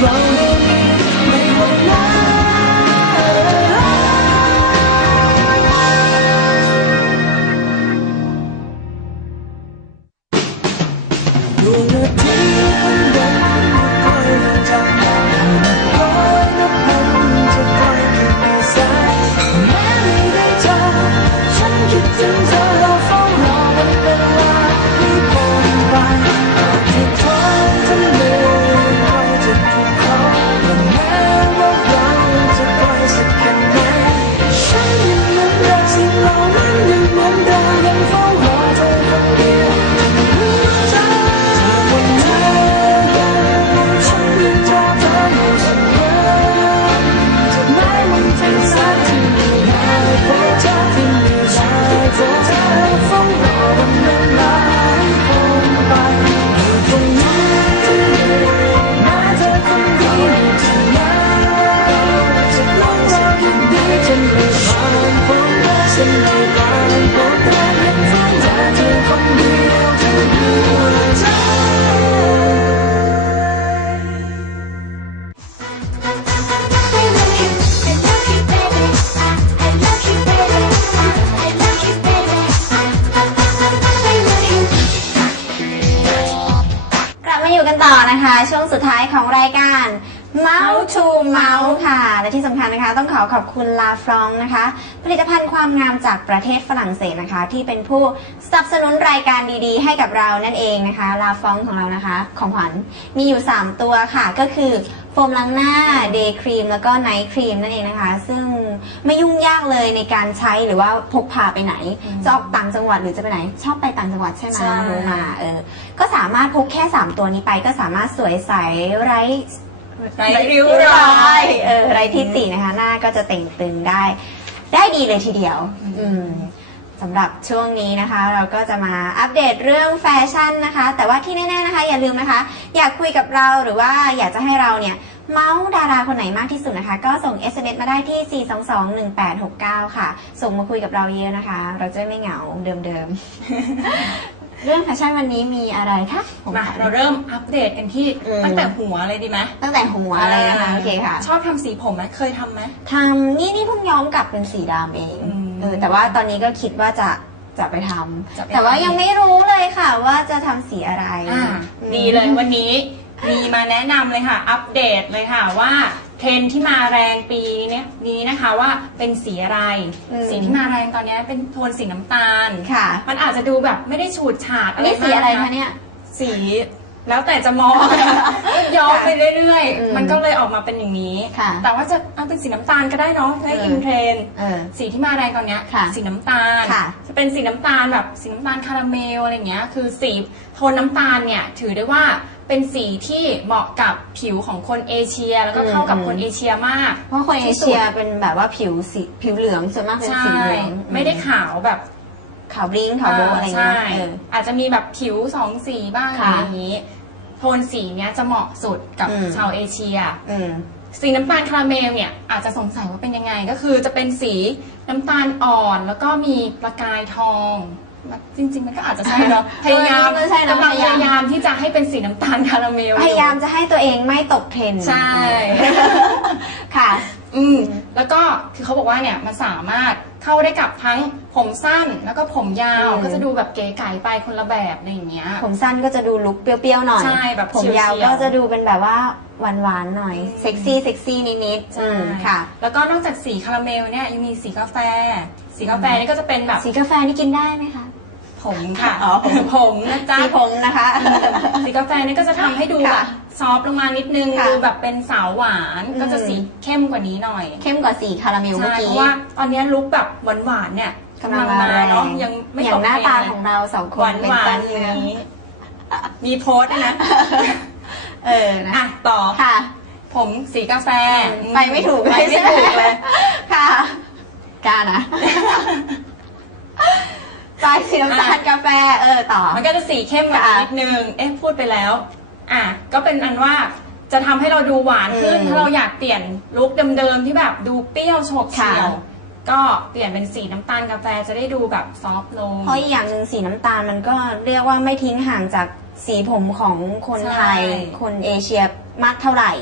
เนะคะ ช่วงสุดท้ายของรายการ Mouth to Mouth ค่ะ และที่สำคัญนะคะ ต้องขอขอบคุณลาฟรองนะคะ ผลิตภัณฑ์ความงามจากประเทศฝรั่งเศสนะคะ ที่เป็นผู้สนับสนุนรายการดีๆ ให้กับเรานั่นเองนะคะ ลาฟรองของเรานะคะ ของขวัญมีอยู่ 3 ตัวค่ะ ก็คือโฟมล้างหน้าเดย์ครีมแล้วก็ไนท์ครีมนั่นเองนะคะ ซึ่งไม่ยุ่งยากเลยในการใช้หรือว่าพกพาไปไหน จะออกต่างจังหวัดหรือจะไปไหน ชอบไปต่างจังหวัดใช่ไหมใช่ รู้มาเออก็สามารถพกแค่ 3 ตัวนี้ไปก็สามารถสวยใสไร้ ไร้ริ้วรอยเออไร้ที่ตินะคะ หน้าก็จะเต่งตึงได้ ได้ดีเลยทีเดียว อืมสำหรับช่วงนี้นะคะ เราก็จะมาอัปเดตเรื่องแฟชั่นนะคะ แต่ว่าที่แน่ๆนะคะ อย่าลืมนะคะ อยากคุยกับเราหรือว่าอยากจะให้เราเนี่ย เมาส์ดาราคนไหนมากที่สุดนะคะ ก็ส่ง SMS มาได้ที่ 4221869 ค่ะ ส่งมาคุยกับเราเยอะนะคะ เราจะได้ไม่เหงาเดิมๆ เรื่องแฟชั่นวันนี้มีอะไรคะผมมาถามเราเริ่มอัปเดตกันที่อืมตั้งแต่หัวเลยดีไหมตั้งแต่หัวอะไรนะคะโอเคค่ะ ชอบทำสีผมไหมเคยทำไหมทำนี่นี่เพิ่งย้อมกลับเป็นสีดำเองอืมเออแต่ว่าตอนนี้ก็คิดว่าจะจะไปทำจะไปแต่ว่าทำยังไม่รู้เลยค่ะ ว่าจะทำสีอะไรอ่าอืมดีเลยวันนี้มีมาแนะนำเลยค่ะ อัปเดตเลยค่ะว่า เทรนด์ที่มาแรงปีเนี้ยนี้นะคะว่าเป็นสีอะไรสีที่มาแรงตอนนี้เป็นโทนสีน้ำตาล ค่ะมันอาจจะดูแบบไม่ได้ฉูดฉาดอะไรนี่สีอะไรมากคะเนี่ย สีแล้วแต่จะมอง ย้อมไปเรื่อยอืมๆ มันก็เลยออกมาเป็นอย่างนี้ ค่ะแต่ว่าจะเอาเป็นสีน้ำตาลก็ได้เนาะได้เอออิ อินเทรนด์เออ สีที่มาแรงตอนเนี้ยค่ะสีน้ำตาล ค่ะ จะเป็นสีน้ำตาลแบบสีน้ำตาลคาราเมลอะไรเงี้ย คือสีโทนน้ำตาลเนี่ยถือได้ว่า เป็นสีที่เหมาะกับผิวของคนเอเชีย แล้วก็เข้ากับอืมคนเอเชียมากเพราะคนเอเชียเป็นแบบว่าผิวสีผิวเหลืองส่วนมากเป็นใช่สีเหลืองไม่ได้ขาวแบบขาวบลิงขาวโบว์อะไรเงี้ยใช่เอออาจจะมีแบบผิวสองสีบ้างอะไรค่ะอย่างนี้ โทนสีเนี้ยจะเหมาะสุดกับอืมชาวเอเชียอืมสีน้ำตาลคาราเมลเนี่ยอาจจะสงสัยว่าเป็นยังไงก็คือจะเป็นสีน้ำตาลอ่อนแล้วก็มีประกายทอง จริง ๆ มันก็อาจจะใช่เนาะพยายามเออใช่นะกำลังพพยายาม ยายามที่จะให้เป็นสีน้ำตาลคาราเมลอ พยายามจะให้ตัวเองไม่ตกเทรนด์ใช่ ค่ะ อืมแล้วก็คือเขาบอกว่าเนี่ยมันสามารถเข้าได้กับทั้งผมสั้นแล้วก็ผมยาวอืม ก็จะดูแบบเก๋ไก๋ไปคนละแบบอะไรอย่างเงี้ย ผมสั้นก็จะดูลุคเปรี้ยวๆหน่อย ใช่แบบผมยาวเฉียวๆ ก็จะดูเป็นแบบว่าหวานๆหน่อยอืมเซ็กซี่เซ็กซี่นิดๆใช่อืมค่ะ แล้วก็นอกจากสีคาราเมลเนี่ยยังมีสีกาแฟ สีกาแฟนี่ก็จะเป็นแบบ สีกาแฟนี่กินได้ไหมคะ ผมค่ะอ๋อผมผมนะจ๊ะสีผมนะคะสีกาแฟนี่ก็จะทำให้ดูแบค่ะบซอฟต์ลงมานิดนึงค่ะดูแบบเป็นสาวหวานอืม ก็จะสีเข้มกว่านี้หน่อยเข้มกว่าสีคาราเมลเมื่อใช่กี้เพราะว่าตอนนี้ลุคแบบหวานๆเนี่ยกำลังมาแรเนาะงยังไม่อย่างหน้าตาตกของเราสองคหวานนเป็นหวาตันนๆอเนื้ย่างอนี้ มีโพสต์ด้วยนะเออนะอะต่อค่ะ ผมสีกาแฟไปไม่ถูกไปไม่ถูกเลย ค่ะกล้านะ สายสีน้ำตาลกาแฟเออต่อ มันก็จะสีเข้มกว่านี้ค่ะนิดนึง เอ๊ะพูดไปแล้ว อะก็เป็นอันว่าจะทำให้เราดูหวานขึ้นอืมถ้าเราอยากเปลี่ยนลุคเดิมๆที่แบบดูเปรี้ยวโฉบเฉี่ยวค่ะก็เปลี่ยนเป็นสีน้ำตาลกาแฟจะได้ดูแบบซอฟต์ลง เพราะอีกอย่างหนึ่งสีน้ำตาลมันก็เรียกว่าไม่ทิ้งห่างจากสีผมของคนไทยใช่คนเอเชียมากเท่าไหร่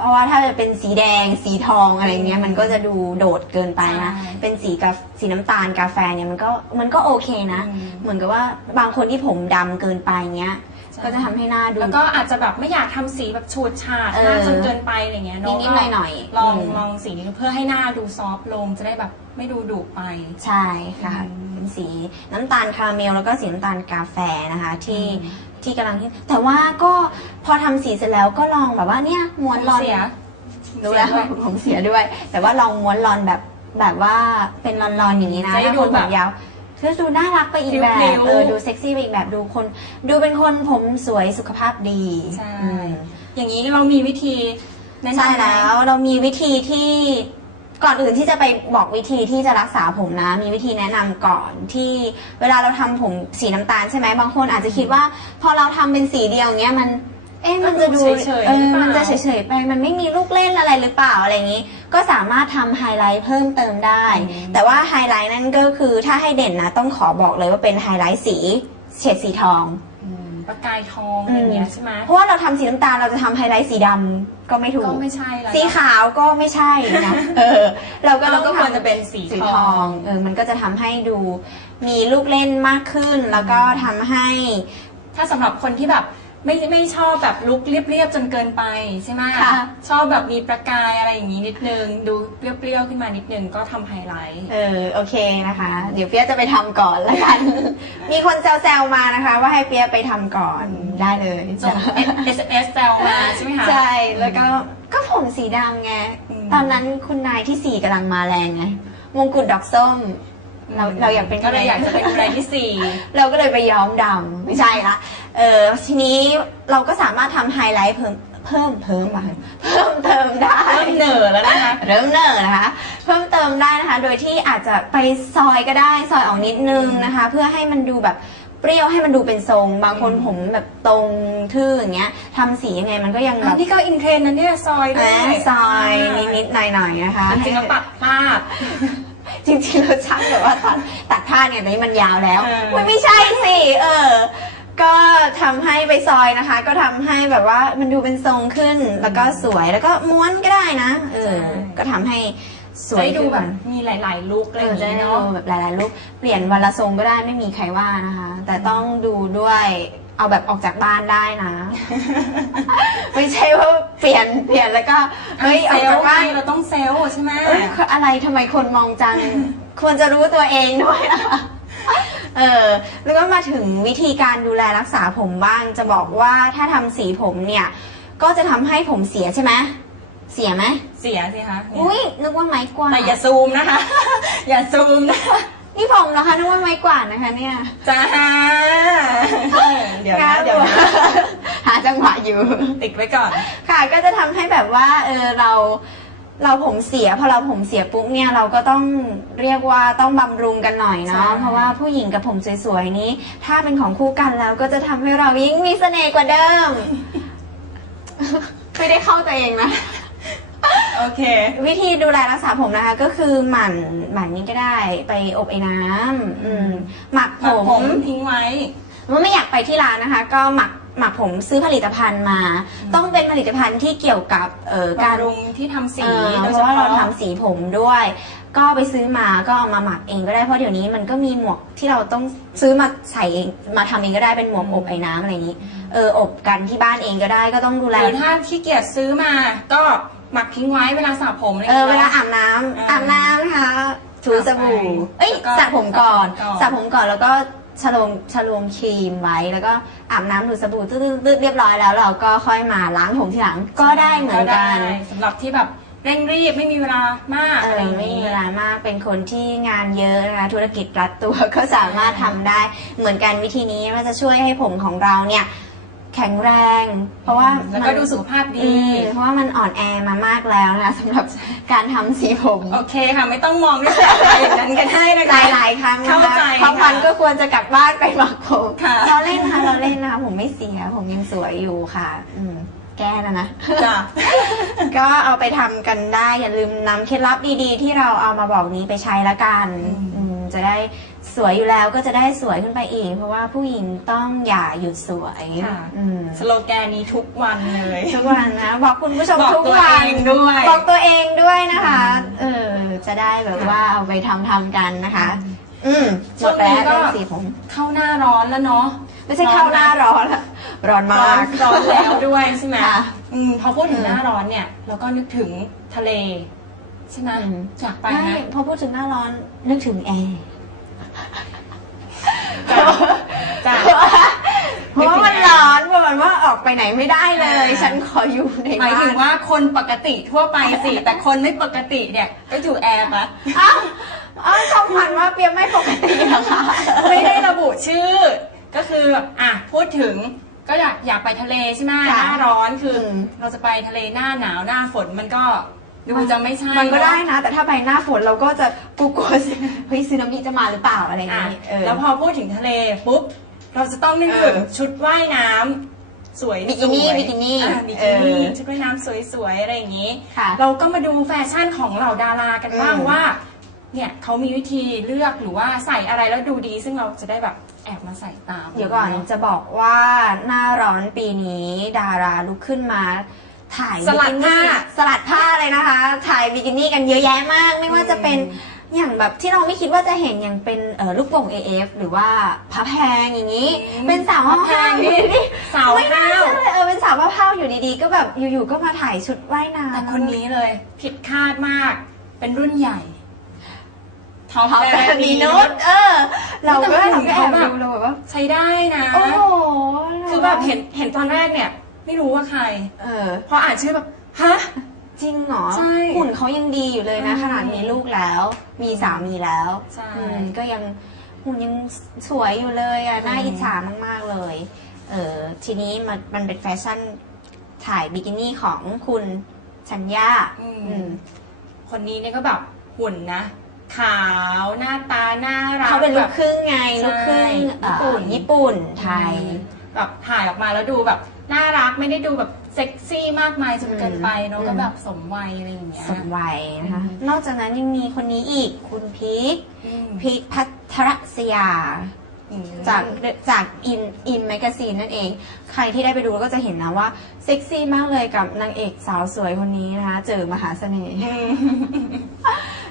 เพราะว่าถ้าจะเป็นสีแดงสีทองอะไรเงี้ยมันก็จะดูโดดเกินไปนะใช่เป็นสีกาสีน้ำตาลกาแฟเนี่ยมันก็มันก็โอเคนะ อืม เหมือนกับว่าบางคนที่ผมดำเกินไปเงี้ยใช่ ก็จะทำให้หน้าดู แล้วก็อาจจะแบบไม่อยากทำสีแบบฉูดฉาดเออ มากจนเกินไปอะไรเงี้ยเนาะนิดๆหน่อยๆลองอืมลองสีนี้เพื่อให้หน้าดูซอฟต์ลงจะได้แบบไม่ดูดุไป ใช่ค่ะ อืมเป็นสีน้ำตาลคาราเมลแล้วก็สีน้ำตาลกาแฟนะคะ ที่อืม ที่กำลังที่แต่ว่าก็พอทำสีเสร็จแล้วก็ลองแบบว่าเนี่ยม้วนรอน เสียรู้แล้วเสียด้วย ผมเสียด้วย แต่ว่าลองม้วนรอนแบบแบบว่าเป็นรอนๆอย่างนี้นะจะได้ถ้าดูคนผแบบ มยาว ก็ดูน่ารักไปอีกแบพริ้บวๆ เออดูเซ็กซี่ไปอีกแบบดูคน ดูเป็นคนผมสวยสุขภาพดีใช่ อืมอย่างนี้เรามีวิธีแนะนำใช่ไหมแล้วเรามีวิธีที่ก่อนอื่นที่จะไปบอกวิธีที่จะรักษาผมนะ มีวิธีแนะนำก่อนที่เวลาเราทำผมสีน้ำตาลใช่ไหมบางคนอาจจะคิดว่า พอเราทำเป็นสีเดียวเงี้ยมัน เอ๊ะมันจะดูเฉยๆเอหรืออเปล่ามั มันจะเฉยๆไปมันไม่มีลูกเล่นอะไรหรือเปล่าอะไรอย่างนี้ ก็สามารถทำไฮไลท์เพิ่มเติมได้ แต่ว่าไฮไลท์นั่นก็คือถ้าให้เด่นนะต้องขอบอกเลยว่าเป็นไฮไลท์สีเฉดสีทอง อืมประกายทองอะไรอย่างเงี้ยใช่ไหมเพราะว่าเราทำสีน้ำตาลเราจะทำไฮไลท์สีดำก็ไม่ถูก ก็ไม่ใช่แล้วสีขาวก็ไม่ใช่นะเออ เราก็ก็ต้องก็ควรทำจะเป็นสีสีททอองง เออมันก็จะทำให้ดูมีลูกเล่นมากขึ้น แล้วก็ทำให้ ถ้าสำหรับคนที่แบบ ไม่ไม่ชอบแบบลุคเรียบๆจนเกินไปใช่ไหมค่ะ ชอบแบบมีประกายอะไรอย่างนี้นิดนึง ดูเปรี้ยวๆขึ้นมานิดนึงก็ทำไฮไลท์เออโอเคนะคะ เดี๋ยวเปียจะไปทำก่อนแล้วกัน มีคนแซวๆมานะคะ ว่าให้เปียไปทำก่อนได้เลยส่ง SMS แซวมาใช่ไหมคะ ใช่แล้วก็ก็ผมสีดำไง อืม ตอนนั้นคุณนายที่สี่กำลังมาแรงไงมงกุฎดอกส้ม เราเราอยากเป็นก็เลยอยากจะเป็นรายที่สี่เราก็เลยไปย้อมดำไม่ใช่ละเออทีนี้เราก็สามารถทำไฮไลท์เพิ่มเพิ่มเพิ่มมาเพิ่มเติมได้เริ่มเหน่อแล้วนะคะเริ่มเนอนะคะ เพิ่มเติมได้นะคะ โดยที่อาจจะไปซอยก็ได้ซอยออกนิดนึงนะคะ เพื่อให้มันดูแบบเปรี้ยวให้มันดูเป็นทรง บางคนผมแบบตรงทื่ออย่างเงี้ยทำสียังไงมันก็ยังแบอันบนี้ก็อินเทรนด์นะเนี่ยซอยด้วอ่ายซอยนิดๆหน่อยๆนะคะจริงๆแล้วตัดพลาด จริงๆเราช่างแบบว่าตัดตัดผ้าเนี่ยตอนนี้มันยาวแล้วเออมันไม่ใช่สิเออ ก็ทำให้ไปซอยนะคะ ก็ทำให้แบบว่ามันดูเป็นทรงขึ้นแล้วก็สวยแล้วก็ม้วนก็ได้นะเออก็ทำให้สจะวยได้ดูขึ้นแบบมีหลาย ๆ ลุคอะไรเอออย่างจะเงี้ยได้เนาะดูแบบหลายๆลุกเปลี่ยนวันละทรงก็ได้ไม่มีใครว่านะคะ แต่ต้องดูด้วย เอาแบบออกจากบ้านได้นะ ไม่ใช่ว่าเปลี่ยนเปลี่ยนแล้วก็เฮ้ยอเซอกลจากล์ไงบ้านเราต้องเซลล์ใช่ไหมเอ้ยอะไรทำไมคนมองจัง ควรจะรู้ตัวเองด้วยนะคะเออแล้วก็มาถึงวิธีการดูแลรักษาผมบ้าง จะบอกว่าถ้าทำสีผมเนี่ย ก็จะทำให้ผมเสียใช่ไหมเสียไหมเสียสิคะเนี่ยอุ้ยนึกว่าไม้กวาด แต่อย่าซูมนะคะ อย่าซูมนะคะ นี่ผมเหรอคะนึกว่าไม้กวาดนะคะเนี่ย จ้าเดี๋ยวนะเดี๋ยวนะหาจังหวะอยู่ ติดไว้ก่อน ค่ะก็จะทำให้แบบว่าเออเราเราผมเสียพอเราผมเสียปุ๊บเนี่ยเราก็ต้องเรียกว่าต้องบำรุงกันหน่อยใช่เนาะเพราะว่าผู้หญิงกับผมสวยๆนี้ ถ้าเป็นของคู่กันแล้วก็จะทำให้เรายิ่งมีเสน่ห์กว่าเดิม ไม่ได้เข้าตัวเองนะ โอเค วิธีดูแลรักษาผมนะคะ ก็คือหมั่นหมั่นนี้ก็ได้ไปอบไอ้น้ำอืมหมักผผมมทิ้งไว้ว่าไม่อยากไปที่ร้านนะคะ ก็หมักหมักผมซื้อผลิตภัณฑ์มา ต้องเป็นผลิตภัณฑ์ที่เกี่ยวกับเอ่อการ บำรุงที่ทำสีเออโดยเพเฉราะว่าเราพาะทำสีผมด้วย ก็ไปซื้อมาก็เอามาหมักเองก็ได้เพราะเดี๋ยวนี้มันก็มีหมวกที่เราต้องซื้อมาใส่เองมาทำเองก็ได้เป็นหมวกอบไอ้น้ำอะไรอย่างนี้ เอออบกันที่บ้านเองก็ได้ก็ต้องดูหแลรือถ้าขี้เกียจซื้อมาก็ หมักทิ้งไว้เวลาสระผมอะไรเออเวลางี้ยอาบน้ำอ่าอาบน้ำนะคะถูสบู่อาบไปเอ้ยแล้วก็สระผมก่อนสสระระผผมมก่ก่ออนนแล้วก็ชโลมชโลมครีมไว้แล้วก็อาบน้ำถูสบู่ตืดๆเรียบร้อยแล้ว เราก็ค่อยมาล้างผมทีหลังก็ได้เหมือนกันได้สำหรับที่แบบเร่งรีบไม่มีเวลามากเออะไรออย่างไม่มีนี้เวลามากเป็นคนที่งานเยอะนะคะธุรกิจรัดตัวก็สามารถทำได้เหมือนกันวิธีนี้มันจะช่วยให้ผมของเราเนี่ย แข็งแรง เพราะว่าแล้วมัก็นดูสุขภาพอืดีมเพราะว่ามันอ่อนแอมามากแล้วนะคะสำหรับการทำสีผม โอเคค่ะ ไม่ต้องมองด้วยสายตาอย่างนั้นก็ได้นะหคะลายหลายๆครั้งนะเข้าคะใจบางวันค่ะก็ควรจะกลับบ้านไปหมักผมค่ะเราเล่นนะคะเราเล่นนะคะผมไม่เสีย ผมยังสวยอยู่ค่ะอืมแก้นะนะจ้ะก็เอาไปทำกันได้อย่าลืมนำเคล็ดลับดีๆ ที่เราเอามาบอกนี้ไปใช้ละกันอืมอืมจะได้ สวยอยู่แล้วก็จะได้สวยขึ้นไปอีก เพราะว่าผู้หญิงต้องอย่าหยุดสวยค่ะ อืมสโลแกนนี้ทุกวันเลย ทุกวันนะบอกคุณผู้ชมบอกทุกตัววันเองด้วย บอกตัวเองด้วยนะคะ เออ จะได้แบบว่าเอาไปทำทำกันนะคะ อืมหมดแล้วเรื่องสีผม เข้าหน้าร้อนแล้วเนาะ ไม่ใช่เข้าหน้าร้อนอะร้อนร้มาอนกร้อนแล้วด้วยใช่ไหมค่ะอืมพอพูดถึงอืมหน้าร้อนเนี่ยเราก็นึกถึงทะเล ใช่ไหมอืม อยากไปไม่นะ พอพูดถึงหน้าร้อนนึกถึงแอร์ จ้ะจ้ะเพราะว่ามันร้อนเพราะมันว่าออกไปไหนไม่ได้เลยอ่าฉันขออยู่ในหมายบ้าถึนงว่าคนปกติทั่วไปสิ แต่คนไม่ปกติเนี่ยก็อยู่แอร์ปะอ้าวอ้าวชมพันว่าเปียไม่ปกติเหรอคะไม่ได้ระบุชื่อ ก็คืออะพูดถึงก็อยากอยากไปทะเลใช่ไหมหค่ะน้าร้อนคืออมเราจะไปทะเลหน้าหนาวหน้าฝนมันก็ ดูจะไม่ใช่มันก็ได้เอะนะ แต่ถ้าไปหน้าฝนเราก็จะกลัวๆสิเฮ้ยซึนามิจะมาหรือเปล่าอะไรอย่างอะนี้เออ แล้วพอพูดถึงทะเลปุ๊บเราจะต้องนึกถึงเออชุดว่ายน้ำสวยบิกินี่สวยบิกินี่อะบิกินี่เออชุดว่ายน้ำสวยๆอะไรอย่างนี้ ค่ะ เราก็มาดูแฟชั่นของเหล่าดารากันบ้างอืมว่า เนี่ยเขามีวิธีเลือกหรือว่าใส่อะไรแล้วดูดี ซึ่งเราจะได้แบบแอบมาใส่ตาม เดี๋ยวก่อนจะบอกว่าหน้าร้อนปีนี้ดาราลุกขึ้นมา ถ่ายสลัดบิกิผ้านี่สลัดผ้าเลยนะคะ ถ่ายบิกินี่กันเยอะแยะมาก ไม่ว่าจะเป็นอืมอย่างแบบที่เราไม่คิดว่าจะเห็นอย่างเป็นเอ่อลูกโป่ง AF หรือว่าพระแพงอย่างนี้ เป็นสาวพระแพห้างวๆอยู่ดีสาวๆไม่น่าห้าวเชื่อเลยเออเป็นสาวห้าวๆอยู่ดีๆ ก็แบบอยู่ๆก็มาถ่ายชุดว่ายน้ำ แต่คนนี้เลย ผิดคาดมาก เป็นรุ่นใหญ่ท็อปเขาแบแต่บมีนี้นุชเออ เราก็แต่เราหุ่นก็แอเขาบแบบดูเราแบบว่า ใช้ได้นะ โอ้โห คือแบบเห็นเห็นตอนแรกเนี่ย ไม่รู้ว่าใคร เออ พออ่านชื่อแบบฮะ จริงเหรอใช่หุ่นเขายังดีอยู่เลยนะ อืมขนาดมีลูกแล้ว มีสามีแล้วใช่อืมก็ยังหุ่นยังสวยอยู่เลยอะ น่าอืม อิจฉามาก ๆ เลย เออทีนี้มันมันเป็นแฟชั่นถ่ายบิกินี่ของคุณชัญญาอืม อืมคนนี้เนี่ยก็แบบหุ่นนะ ขาวหน้าตาน่ารักเขาเป็นลูแบกบครึ่งไง ใช่ลูกครึ่งเอ่อญี่ปุ่น ญี่ปุ่นไทย แบบถ่ายออกมาแล้วดูแบบน่ารักไม่ได้ดูแบบเซ็กซี่มากมายจนเกินไปเนาะอืมก็แบบสมวัยอะไรอย่างเงี้ย สมวัยนะคะอืมนอกจากนั้นยังมีคนนี้อีกคุณพีคอืมพีคพัทรศยาอืมจากจากอินอินแมกซีนนั่นเอง ใครที่ได้ไปดูก็จะเห็นนะว่าเซ็กซี่มากเลยกับนางเอกสาวสวยคนนี้นะคะ เจอมหาเสน่ห์อืม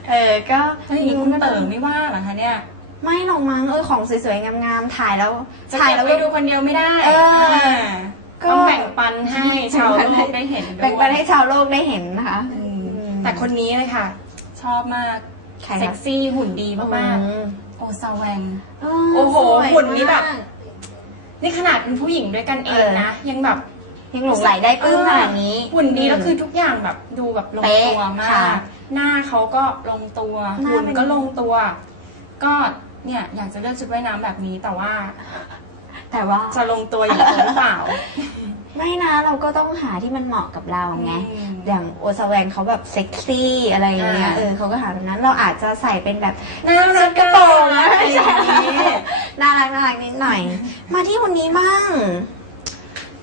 เออก็แล้วอย่างนี้คุณเต๋อไม่ว่าเหรอคะเนี่ย ไม่หรอกมั้งเออของสวยๆ งามๆ ถ่ายแล้วจะถ่ายเก็บแล้ว ไปดูคนเดียวไม่ได้เอออ่าก็ ต้องแบ่งปันให้ชาวโลกได้เห็นด้วยแบ่งปันให้ชาวโลกได้เห็นนะคะ อืมอืมแต่คนนี้เลยค่ะ ชอบมากใครเซ็กคะซี่หุ่นดีมากอืมๆโอซาแวง เโอ้โหสวยหุ่นนี้แบบ มาก นี่ขนาดเป็นผู้หญิงด้วยกันเองนะ ยังแบบ ยังหลงไหลได้ปลื้มขนาดนี้ หุ่นดีแล้วมคือทุกอย่างแบบดูแบบลงเป๊ะตัวมาค่ะก หน้าเขาก็ลงตัวหน้าหุ่นเป็น ก็ลงตัว ก็ เนี่ยอยากจะเลือกชุดว่ายน้ำแบบนี้แต่ว่าแต่ว่าจะลงตัวอย่างเขาหรือเปล่า ไม่นะเราก็ต้องหาที่มันเหมาะกับเราไงอืมอย่างโอซาแวงเขาแบบเซ็กซี่อะไรอย่างเงี้ยอ่าเออเขาก็หาแบบนั้นเราอาจจะใส่เป็นแบบน่ารักกระโปรงอะอะไรไรอย่างนี้น่ารักน่ารักนิดหน่อย มาที่คนนี้มั่ง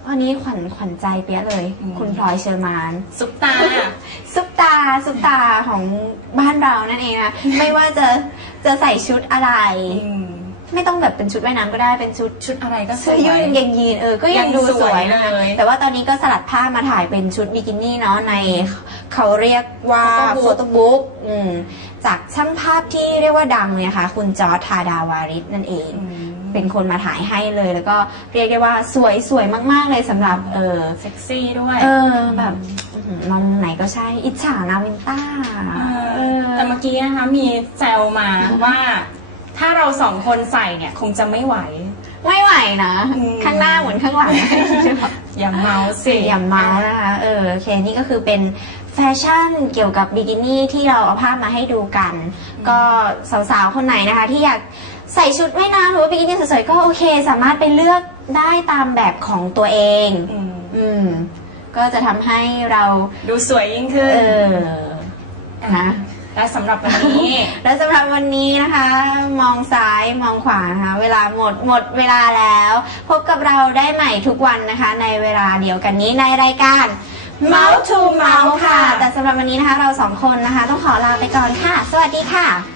วันนี้ขวัญขวัญใจเปียะเลยอืมคุณพลอยเชอร์มานซุปตาซุป ตาซุปตาของบ้านเรานั่นเองนะไม่ว่าจะจะใส่ชุดอะไรอืมไม่ต้องแบบเป็นชุดว่ายน้ำก็ได้เป็นชุดชุดอะไรก็สเสื้วอย ยืดกางเกงยีนเออก็ยังดูยังสสววยยนะคะเลยแต่ว่าตอนนี้ก็สลัดผ้ามาถ่ายเป็นชุดบิกินี่เนาะในเขาเรียกว่า Photobook โฟโต้บุ๊กจากช่างภาพที่เรียกว่าดังเลยค่ะคุณจอร์จทาดาวาริสนั่นเอง อืม เป็นคนมาถ่ายให้เลย แล้วก็เรียกได้ว่าสวยสวยมาก ๆ เลยสำหรับเออ เซ็กซี่ด้วย เออแบบ อื้อหือมองไหนก็ใช่ อิจฉานาวินต้าเออ แต่เมื่อกี้นะคะมีแซวมาว่า ถ้าเราสองคนใส่เนี่ย คงจะไม่ไหว ไม่ไหวนะ อืม ข้างหน้าเหมือนข้างหลังอย่าเมาสิ อย่าเมาส์นะคะ เออโอเคนี่ก็คือเป็นแฟชั่นเกี่ยวกับบิกินี่ที่เราเอาภาพมาให้ดูกัน ก็สาวๆ คนไหนนะคะ ที่อยากใส่ชุดว่ายน้ำหรือว่าบิกินี่สวยๆก็โอเค สามารถไปเลือกได้ตามแบบของตัวเอง อืมอืม ก็จะทำให้เราดูสวยยิ่งเอขึ้นอนะและสำหรับวันนี้ และสำหรับวันนี้นะคะ มองซ้ายมองขวานะคะเวลาหมดหมดเวลาแล้ว พบกับเราได้ใหม่ทุกวันนะคะ ในเวลาเดียวกันนี้ในรายการ Mouth to Mouth ค่ะ แต่สำหรับวันนี้นะคะเราสองคนนะคะ ต้องขอลาไปก่อนค่ะ สวัสดีค่ะ